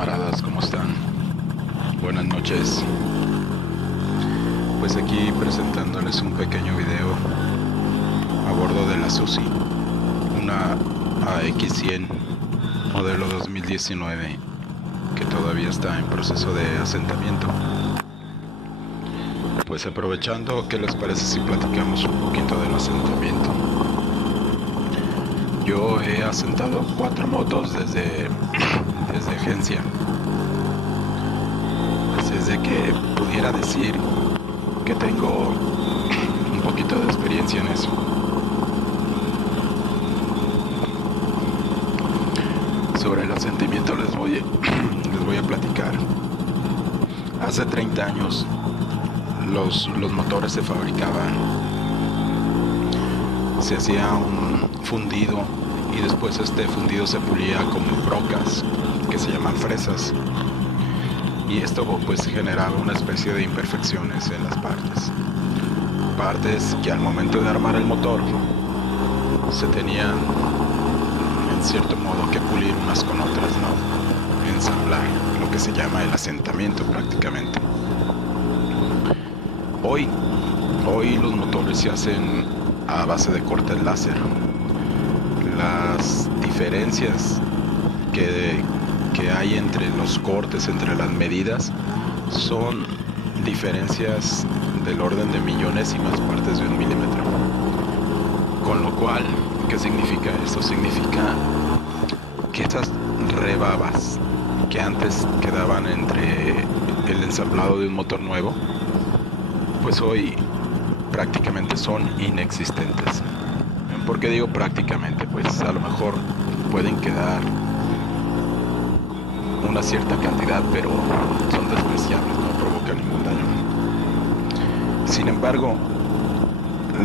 camaradas? ¿Cómo están? Buenas noches. Pues aquí presentándoles un pequeño video a bordo de la Susi, una AX100 modelo 2019 que todavía está en proceso de asentamiento. Pues aprovechando, ¿qué les parece si platicamos un poquito del asentamiento? Yo he asentado 4 motos desde agencia. Pues es de que pudiera decir que tengo un poquito de experiencia en eso. Sobre el asentamiento les voy a platicar. Hace 30 años los motores se fabricaban, se hacía un fundido y después este fundido se pulía con brocas que se llaman fresas, y esto pues generaba una especie de imperfecciones en las partes que al momento de armar el motor se tenían en cierto modo que pulir unas con otras, ¿no? Ensamblar, lo que se llama el asentamiento prácticamente. Hoy los motores se hacen a base de cortes láser. Las diferencias que hay entre los cortes, entre las medidas, son diferencias del orden de millonésimas partes de un milímetro. Con lo cual, ¿qué significa esto? Significa que estas rebabas que antes quedaban entre el ensamblado de un motor nuevo, pues hoy prácticamente son inexistentes. ¿Por qué digo prácticamente? Pues a lo mejor pueden quedar una cierta cantidad, pero son despreciables, no provocan ningún daño. Sin embargo,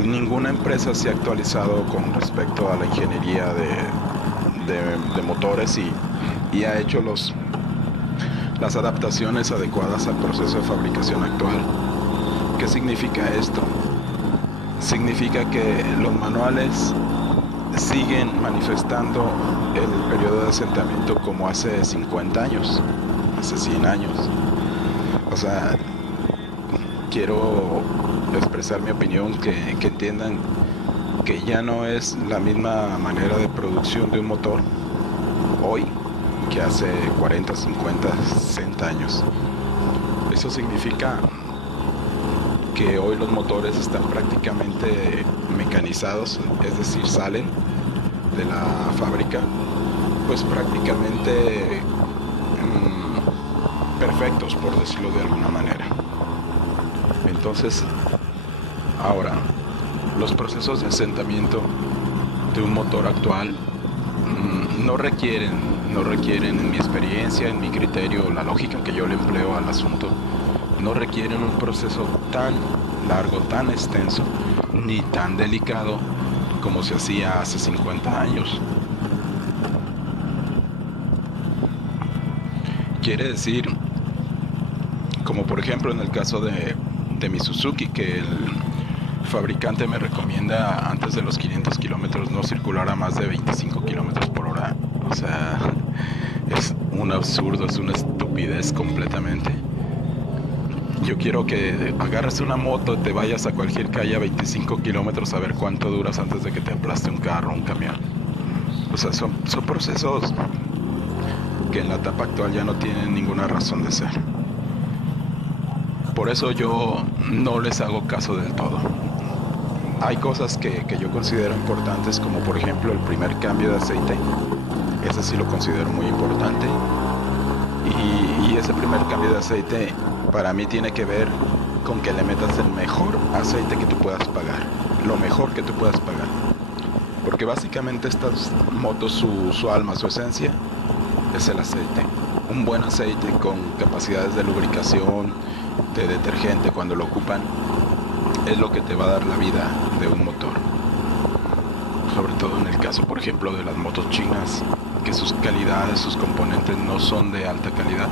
ninguna empresa se ha actualizado con respecto a la ingeniería de motores y ha hecho las adaptaciones adecuadas al proceso de fabricación actual. ¿Qué significa esto? Significa que los manuales siguen manifestando el periodo de asentamiento como hace 50 años, hace 100 años. O sea, quiero expresar mi opinión, que entiendan que ya no es la misma manera de producción de un motor hoy que hace 40, 50, 60 años. Eso significa que hoy los motores están prácticamente mecanizados, es decir, salen de la fábrica pues prácticamente perfectos, por decirlo de alguna manera. Entonces, ahora, los procesos de asentamiento de un motor actual no requieren, en mi experiencia, en mi criterio, la lógica que yo le empleo al asunto, no requieren un proceso tan largo, tan extenso, ni tan delicado como se hacía hace 50 años. Quiere decir, como por ejemplo en el caso de mi Suzuki, que el fabricante me recomienda antes de los 500 kilómetros no circular a más de 25 kilómetros por hora. O sea, es un absurdo, es una estupidez completamente. Yo quiero que agarres una moto, te vayas a cualquier calle a 25 kilómetros a ver cuánto duras antes de que te aplaste un carro o un camión. O sea, son procesos que en la etapa actual ya no tienen ninguna razón de ser. Por eso yo no les hago caso del todo. Hay cosas que yo considero importantes, como por ejemplo el primer cambio de aceite. Ese sí lo considero muy importante. Y ese primer cambio de aceite para mí tiene que ver con que le metas el mejor aceite que tú puedas pagar, lo mejor que tú puedas pagar, porque básicamente estas motos, su alma, su esencia es el aceite. Un buen aceite con capacidades de lubricación, de detergente cuando lo ocupan, es lo que te va a dar la vida de un motor. Sobre todo en el caso, por ejemplo, de las motos chinas, que sus calidades, sus componentes no son de alta calidad,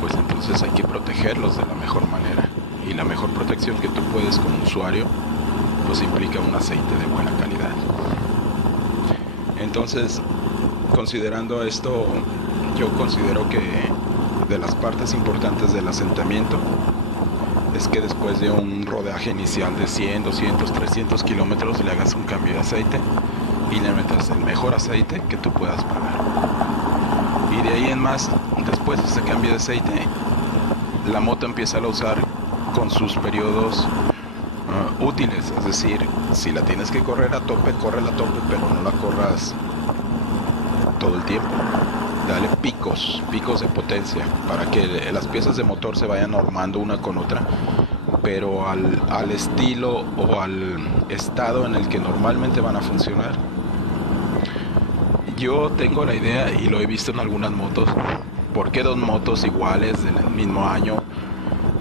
pues entonces hay que protegerlos de la mejor manera. Y la mejor protección que tú puedes como usuario, pues implica un aceite de buena calidad. Entonces, considerando esto, yo considero que de las partes importantes del asentamiento es que después de un rodaje inicial de 100, 200, 300 kilómetros le hagas un cambio de aceite y le metas el mejor aceite que tú puedas pagar. Y de ahí en más, después de ese cambio de aceite, la moto empieza a usar con sus periodos útiles. Es decir, si la tienes que correr a tope, córrela a tope, pero no la corras todo el tiempo. Dale picos de potencia para que las piezas de motor se vayan normando una con otra, pero al estilo o al estado en el que normalmente van a funcionar. Yo tengo la idea, y lo he visto en algunas motos. ¿Por qué dos motos iguales del mismo año?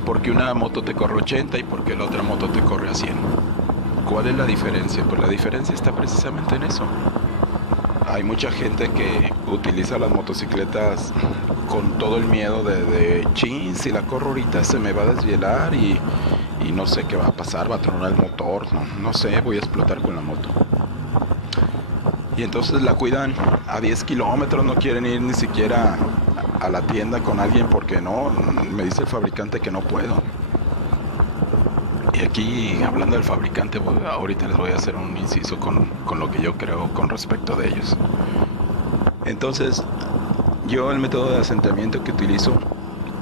Porque una moto te corre 80 y porque la otra moto te corre a 100. ¿Cuál es la diferencia? Pues la diferencia está precisamente en eso. Hay mucha gente que utiliza las motocicletas con todo el miedo de chin, si la corro ahorita se me va a desvielar y no sé qué va a pasar, va a tronar el motor, no sé, voy a explotar con la moto. Y entonces la cuidan a 10 kilómetros, no quieren ir ni siquiera a la tienda con alguien porque no, me dice el fabricante que no puedo. Y aquí, hablando del fabricante, ahorita les voy a hacer un inciso con lo que yo creo con respecto de ellos. Entonces, yo el método de asentamiento que utilizo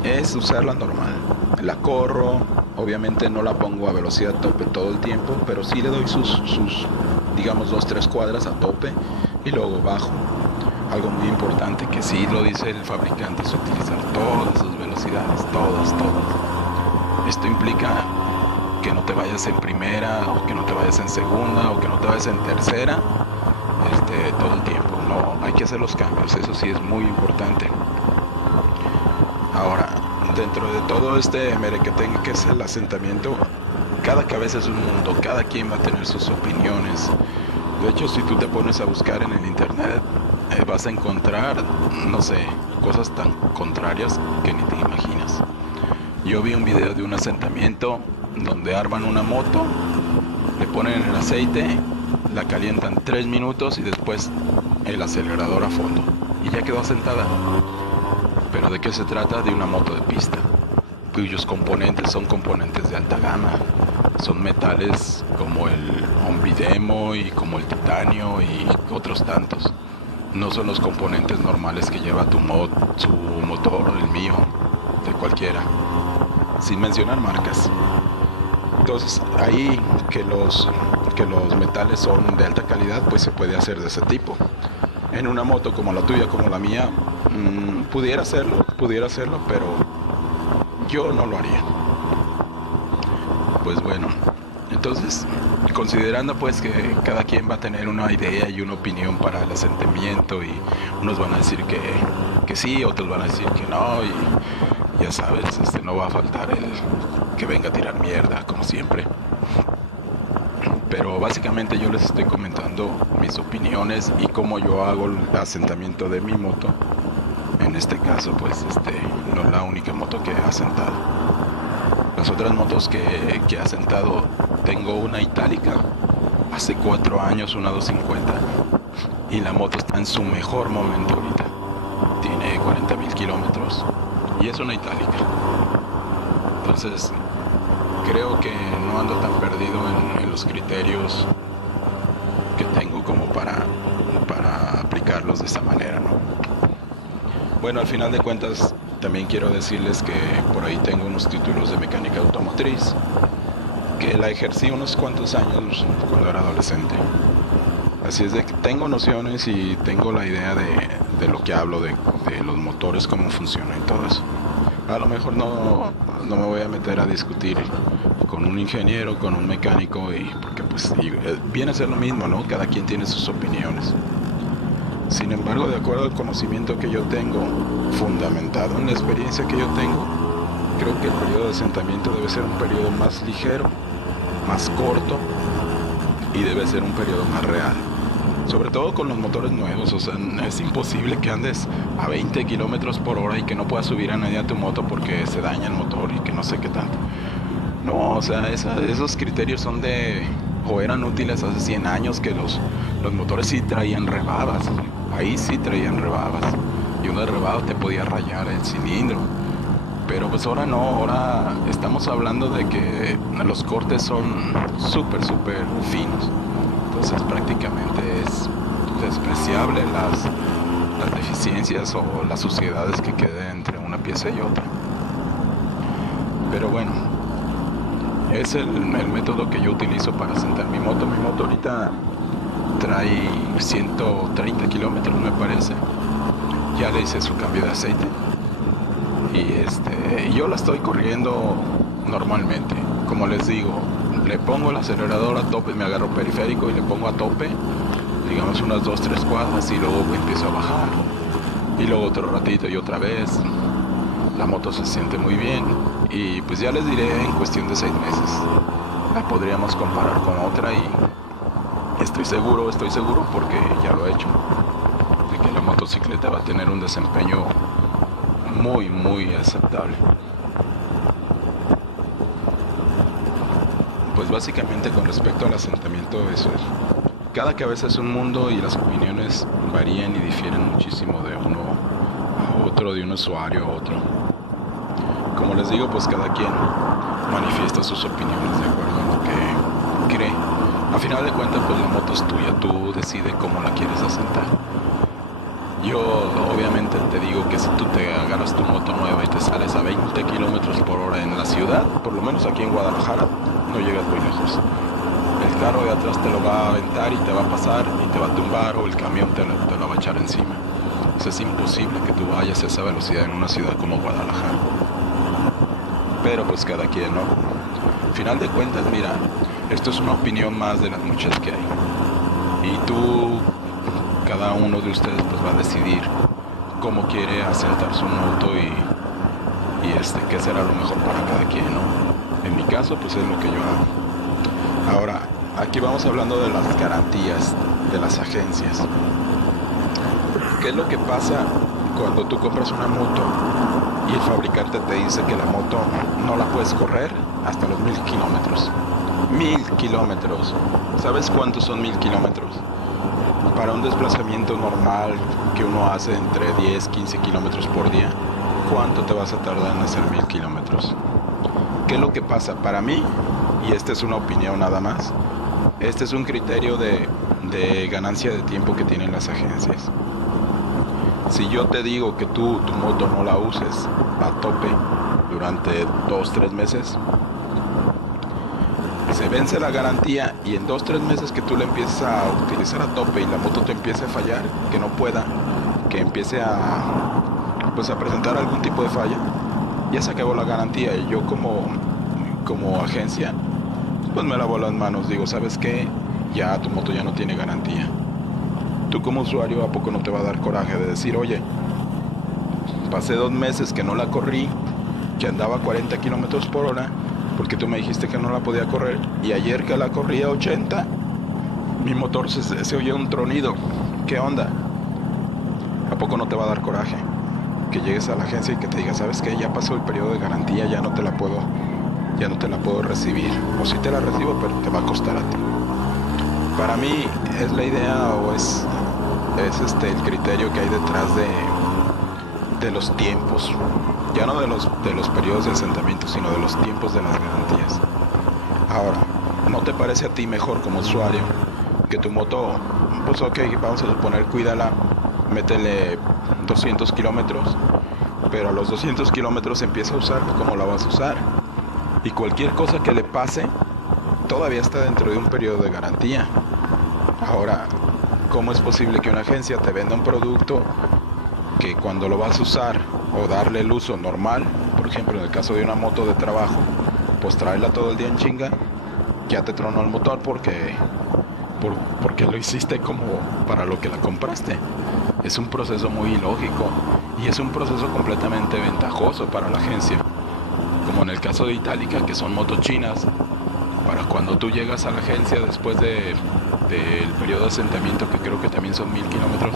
es usarla normal. La corro, obviamente no la pongo a velocidad tope todo el tiempo, pero sí le doy sus digamos 2-3 cuadras a tope y luego bajo. Algo muy importante que sí lo dice el fabricante es utilizar todas sus velocidades, todas. Esto implica que no te vayas en primera, o que no te vayas en segunda, o que no te vayas en tercera todo el tiempo. No, hay que hacer los cambios, eso sí es muy importante. Ahora, dentro de todo este merequetengue que es el asentamiento, cada cabeza es un mundo, cada quien va a tener sus opiniones. De hecho, si tú te pones a buscar en el internet, vas a encontrar, no sé, cosas tan contrarias que ni te imaginas. Yo vi un video de un asentamiento donde arman una moto, le ponen el aceite, la calientan 3 minutos y después el acelerador a fondo y ya quedó asentada. ¿Pero de qué se trata? De una moto de pista, cuyos componentes son componentes de alta gama, son metales como el ombidemo y como el titanio y otros tantos. No son los componentes normales que lleva su motor, el mío, de cualquiera, sin mencionar marcas. Entonces, ahí que los metales son de alta calidad, pues se puede hacer de ese tipo. En una moto como la tuya, como la mía, pudiera hacerlo, pero yo no lo haría. Pues bueno, entonces, considerando pues que cada quien va a tener una idea y una opinión para el asentamiento, y unos van a decir que sí, otros van a decir que no, y ya sabes, no va a faltar el que venga a tirar mierda, como siempre. Pero básicamente yo les estoy comentando mis opiniones y cómo yo hago el asentamiento de mi moto. En este caso, pues, no es la única moto que he asentado. Las otras motos que he asentado, tengo una itálica, hace 4 años, una 250, y la moto está en su mejor momento ahorita. Tiene 40,000 kilómetros y es una itálica. Entonces, creo que no ando tan perdido en los criterios que tengo como para aplicarlos de esa manera, ¿no? Bueno, al final de cuentas, también quiero decirles que por ahí tengo unos títulos de mecánica automotriz, que la ejercí unos cuantos años cuando era adolescente. Así es de que tengo nociones y tengo la idea de lo que hablo, de los motores, cómo funcionan y todo eso. A lo mejor no me voy a meter a discutir con un ingeniero, con un mecánico, porque pues viene a ser lo mismo, ¿no? Cada quien tiene sus opiniones. Sin embargo, de acuerdo al conocimiento que yo tengo, fundamentado en la experiencia que yo tengo, creo que el periodo de asentamiento debe ser un periodo más ligero, más corto, y debe ser un periodo más real. Sobre todo con los motores nuevos, o sea, es imposible que andes a 20 kilómetros por hora y que no puedas subir a nadie a tu moto porque se daña el motor y que no sé qué tanto. No, o sea, esos criterios son o eran útiles hace 100 años, que los motores sí traían rebabas. Ahí sí traían rebabas. Y que un derribado te podía rayar el cilindro. Pero pues ahora no, ahora estamos hablando de que los cortes son súper finos. Entonces prácticamente es despreciable las deficiencias o las suciedades que queden entre una pieza y otra. Pero bueno, es el método que yo utilizo para asentar mi moto. Mi moto ahorita trae 130 kilómetros, me parece. Ya le hice su cambio de aceite. Y yo la estoy corriendo normalmente. Como les digo, le pongo el acelerador a tope, me agarro periférico y le pongo a tope, digamos unas 2-3 cuadras, y luego empiezo a bajar. Y luego otro ratito y otra vez. La moto se siente muy bien. Y pues ya les diré en cuestión de 6 meses. La podríamos comparar con otra y estoy seguro porque ya lo he hecho, de que la motocicleta va a tener un desempeño muy aceptable. Pues básicamente con respecto al asentamiento, eso es. Cada cabeza es un mundo y las opiniones varían y difieren muchísimo de uno a otro, de un usuario a otro. Como les digo, pues cada quien manifiesta sus opiniones de acuerdo a lo que cree. A final de cuentas, pues la moto es tuya, tú decides cómo la quieres asentar. Yo obviamente te digo que si tú te agarras tu moto nueva y te sales a 20 kilómetros por hora en la ciudad, por lo menos aquí en Guadalajara, no llegas muy lejos. El carro de atrás te lo va a aventar y te va a pasar y te va a tumbar, o el camión te lo va a echar encima. Eso es imposible que tú vayas a esa velocidad en una ciudad como Guadalajara. Pero pues cada quien, ¿no? Al final de cuentas, mira, esto es una opinión más de las muchas que hay. Y tú, cada uno de ustedes pues va a decidir cómo quiere asentar su moto y qué será lo mejor para cada quien, ¿no? En mi caso pues es lo que yo hago. Ahora, aquí vamos hablando de las garantías de las agencias. ¿Qué es lo que pasa cuando tú compras una moto y el fabricante te dice que la moto no la puedes correr hasta los 1000 kilómetros? 1000 kilómetros. ¿Sabes cuántos son 1000 kilómetros? Para un desplazamiento normal que uno hace entre 10-15 kilómetros por día, ¿cuánto te vas a tardar en hacer 1000 kilómetros? ¿Qué es lo que pasa? Para mí, y esta es una opinión nada más, este es un criterio de ganancia de tiempo que tienen las agencias. Si yo te digo que tu moto no la uses a tope durante 2-3 meses, se vence la garantía y en 2-3 meses que tú la empieces a utilizar a tope y la moto te empiece a fallar, que no pueda, que empiece a presentar algún tipo de falla, ya se acabó la garantía. Y yo como agencia pues me lavo las manos, digo, ¿sabes qué? Ya tu moto ya no tiene garantía. Tú como usuario, ¿a poco no te va a dar coraje de decir, oye, pasé 2 meses que no la corrí, que andaba a 40 kilómetros por hora, porque tú me dijiste que no la podía correr, y ayer que la corrí a 80, mi motor se oye un tronido? ¿Qué onda? ¿A poco no te va a dar coraje que llegues a la agencia y que te diga, ¿sabes qué? Ya pasó el periodo de garantía, ya no te la puedo recibir, o sí te la recibo, pero te va a costar a ti? Para mí es la idea, o es el criterio que hay detrás de los tiempos, ya no de los periodos de asentamiento, sino de los tiempos de las garantías. Ahora, ¿no te parece a ti mejor como usuario que tu moto, pues ok, vamos a suponer, cuídala, métele 200 kilómetros, pero a los 200 kilómetros empieza a usar como la vas a usar, y cualquier cosa que le pase todavía está dentro de un periodo de garantía? Ahora, ¿cómo es posible que una agencia te venda un producto que cuando lo vas a usar o darle el uso normal, por ejemplo en el caso de una moto de trabajo, pues traerla todo el día en chinga, ya te tronó el motor porque lo hiciste como para lo que la compraste? Es un proceso muy ilógico y es un proceso completamente ventajoso para la agencia, como en el caso de Itálica, que son motos chinas. Para cuando tú llegas a la agencia después del periodo de asentamiento, que creo que también son 1000 kilómetros,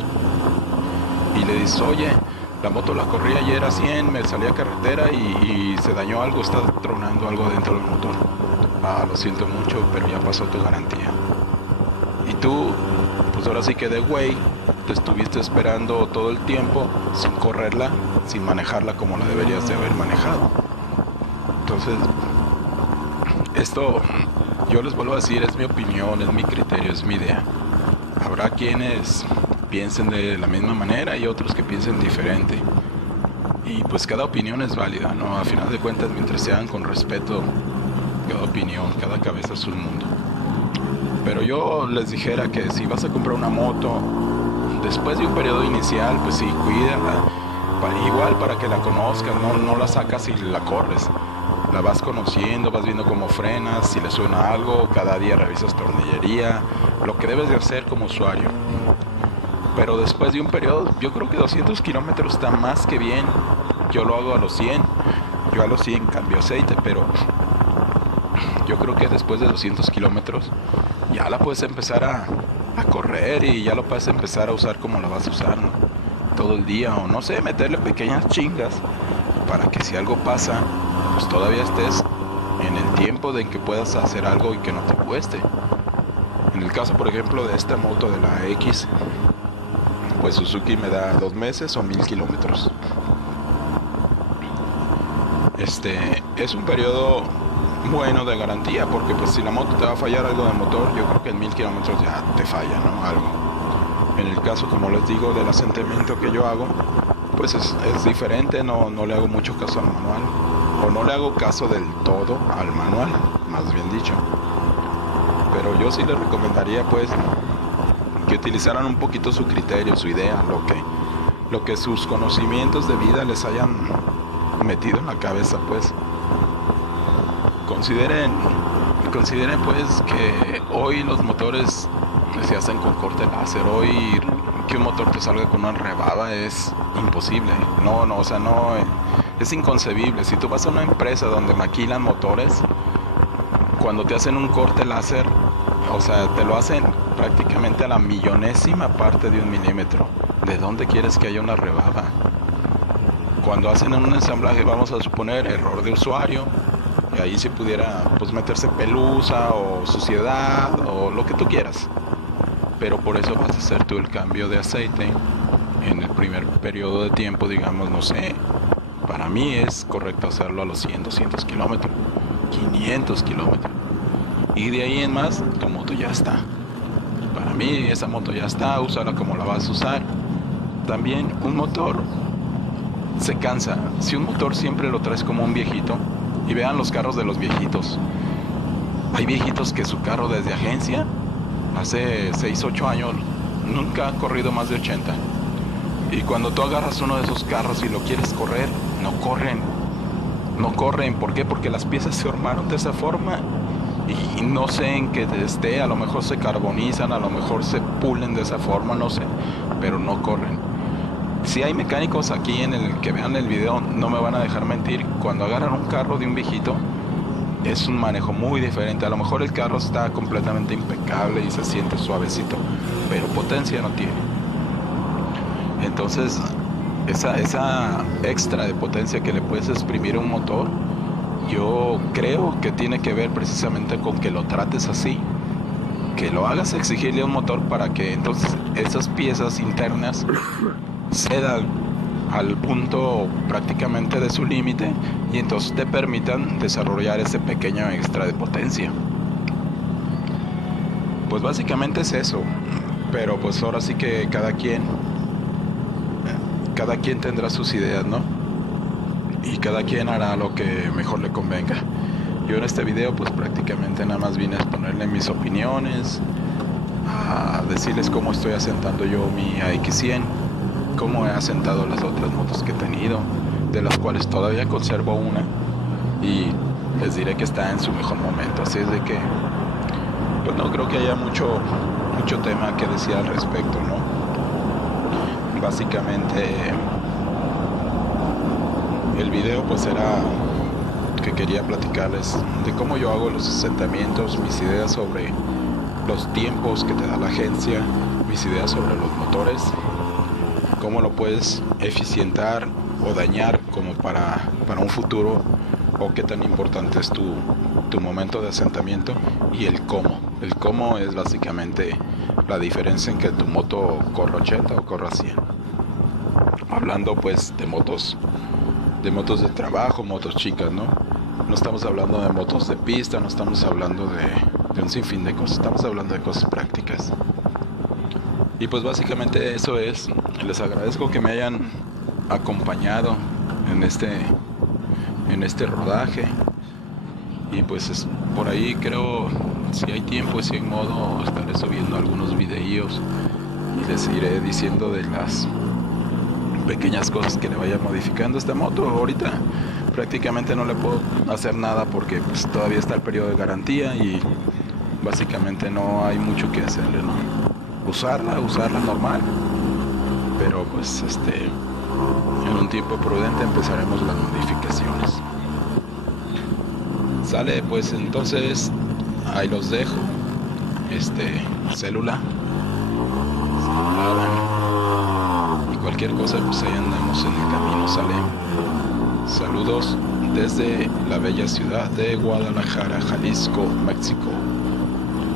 y le dices, oye, la moto la corrí ayer a 100, me salí a carretera y se dañó algo, está tronando algo dentro del motor. Ah, lo siento mucho, pero ya pasó tu garantía. Y tú, pues ahora sí que de güey, te estuviste esperando todo el tiempo sin correrla, sin manejarla como la deberías de haber manejado. Entonces, esto, yo les vuelvo a decir, es mi opinión, es mi criterio, es mi idea. Habrá quienes piensen de la misma manera y otros que piensen diferente. Y pues cada opinión es válida, ¿no? A final de cuentas, mientras se hagan con respeto, cada opinión, cada cabeza es un mundo. Pero yo les dijera que si vas a comprar una moto, después de un periodo inicial, pues sí, cuídala. Igual para que la conozcas, no la sacas y la corres. La vas conociendo, vas viendo cómo frenas, si le suena algo, cada día revisas tornillería, lo que debes de hacer como usuario. Pero después de un periodo, yo creo que 200 kilómetros está más que bien. Yo lo hago a los 100, yo a los 100 cambio aceite, pero yo creo que después de 200 kilómetros ya la puedes empezar a correr y ya lo puedes empezar a usar como la vas a usar, ¿no? Todo el día, o no sé, meterle pequeñas chingas para que si algo pasa, pues todavía estés en el tiempo de en que puedas hacer algo y que no te cueste. En el caso, por ejemplo, de esta moto de la X, pues Suzuki me da 2 meses o 1000 kilómetros. Es un periodo bueno de garantía, porque pues si la moto te va a fallar algo de motor, yo creo que en 1000 kilómetros ya te falla, ¿no? Algo. En el caso, como les digo, del asentamiento que yo hago, pues es diferente, no le hago mucho caso al manual, o no le hago caso del todo al manual, más bien dicho. Pero yo sí les recomendaría pues que utilizaran un poquito su criterio, su idea, lo que sus conocimientos de vida les hayan metido en la cabeza, pues. Consideren pues que hoy los motores se hacen con corte láser. Hoy que un motor te salga con una rebaba es imposible. No, o sea, es inconcebible. Si tú vas a una empresa donde maquilan motores, cuando te hacen un corte láser, o sea, te lo hacen prácticamente a la millonésima parte de 1 milímetro. ¿De dónde quieres que haya una rebaba? Cuando hacen un ensamblaje, vamos a suponer error de usuario, y ahí si pudiera pues meterse pelusa o suciedad o lo que tú quieras. Pero por eso vas a hacer tú el cambio de aceite en el primer periodo de tiempo, digamos, no sé. Para mí es correcto hacerlo a los 100, 200 kilómetros, 500 kilómetros. Y de ahí en más, tu moto ya está. Para mí esa moto ya está, úsala como la vas a usar. También un motor se cansa. Si un motor siempre lo traes como un viejito, y vean los carros de los viejitos. Hay viejitos que su carro desde agencia, hace 6, 8 años, nunca ha corrido más de 80. Y cuando tú agarras uno de esos carros y lo quieres correr, no corren. ¿Por qué? Porque las piezas se armaron de esa forma. Y no sé en qué esté, a lo mejor se carbonizan, a lo mejor se pulen de esa forma, no sé, pero no corren. Si hay mecánicos aquí en el que vean el video, no me van a dejar mentir, cuando agarran un carro de un viejito, es un manejo muy diferente. A lo mejor el carro está completamente impecable y se siente suavecito, pero potencia no tiene. Entonces, esa extra de potencia que le puedes exprimir a un motor, yo creo que tiene que ver precisamente con que lo trates así, que lo hagas exigirle a un motor para que entonces esas piezas internas cedan al punto prácticamente de su límite y entonces te permitan desarrollar ese pequeño extra de potencia. Pues básicamente es eso, pero pues ahora sí que cada quien tendrá sus ideas, ¿no? Y cada quien hará lo que mejor le convenga. Yo en este video pues prácticamente nada más vine a exponerle mis opiniones, a decirles cómo estoy asentando yo mi AX100, cómo he asentado las otras motos que he tenido, de las cuales todavía conservo una, y les diré que está en su mejor momento. Así es de que pues no creo que haya mucho tema que decir al respecto, ¿no? Básicamente el video pues era que quería platicarles de cómo yo hago los asentamientos, mis ideas sobre los tiempos que te da la agencia, mis ideas sobre los motores, cómo lo puedes eficientar o dañar como para un futuro o qué tan importante es tu momento de asentamiento, y el cómo. El cómo es básicamente la diferencia en que tu moto corra 80 o corra 100. Hablando pues de motos de trabajo, motos chicas, ¿no? No estamos hablando de motos de pista, no estamos hablando de un sinfín de cosas, estamos hablando de cosas prácticas. Y pues básicamente eso es. Les agradezco que me hayan acompañado en este rodaje. Y pues por ahí creo, si hay tiempo y si hay modo, estaré subiendo algunos videillos y les iré diciendo de las pequeñas cosas que le vaya modificando a esta moto. Ahorita prácticamente no le puedo hacer nada porque pues todavía está el periodo de garantía y básicamente no hay mucho que hacerle, ¿no? Usarla normal, pero pues en un tiempo prudente empezaremos las modificaciones. Sale, pues entonces ahí los dejo. Célula, y cualquier cosa, pues ahí andamos en el camino. Sale. Saludos desde la bella ciudad de Guadalajara, Jalisco, México,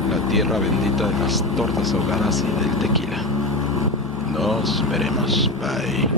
la tierra bendita de las tortas ahogadas y del tequila. Nos veremos. Bye.